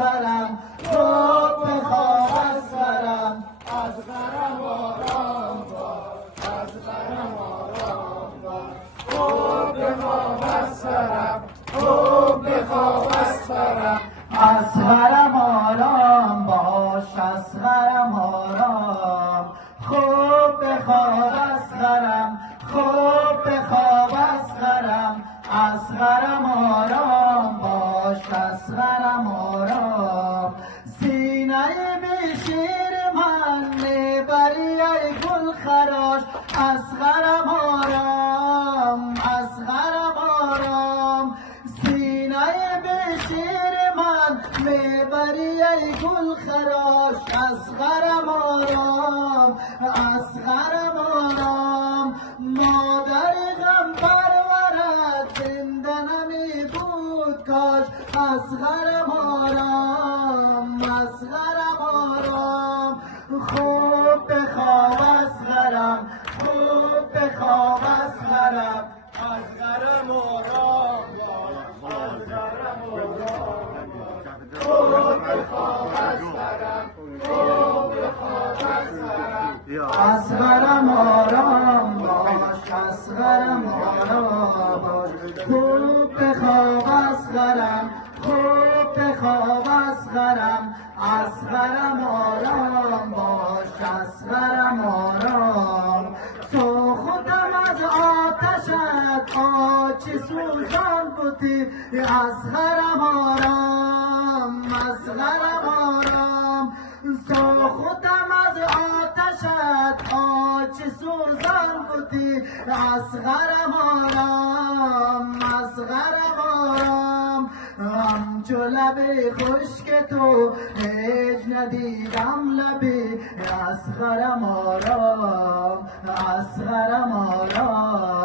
غرم رو بخواب از غرم از غرم آرام باش از غرم آرام باش رو بخواب از غرم رو بخواب از غرم از غرم آرام باش از غرم آرام خوب بخواب از غرم خوب بخواب از غرم از غرم آرام باش از غرم آرام سینه به شیر من میبری ای گل خراش از غرم آرام از غرم آرام سینه به شیر من میبری ای گل خراش از غرم آرام از غرم آرام مادر غم پرورد زنده نمی بود کاش از غرم آرام از غرم آرام خوب بخواب از غرم خوب بخواب از غرم از غرم آرام از غرم آرام خوب بخواب از غرم خوب بخواب از غرم از غرم آرام باش از غرم آرام باش خوب بخواب از غرم خوب بخواب از غرم از غرم آرام باش از غرم آرام تو خودم از آتشت آتش سوزان بودی از غرم آرام از غرم آرام تو خودم از آتشت آتش سوزان بودی از غرم آرام از غرم آرام همچو لب خشک تو هیچ ندیدم لبی از غرم آرام از غرم آرام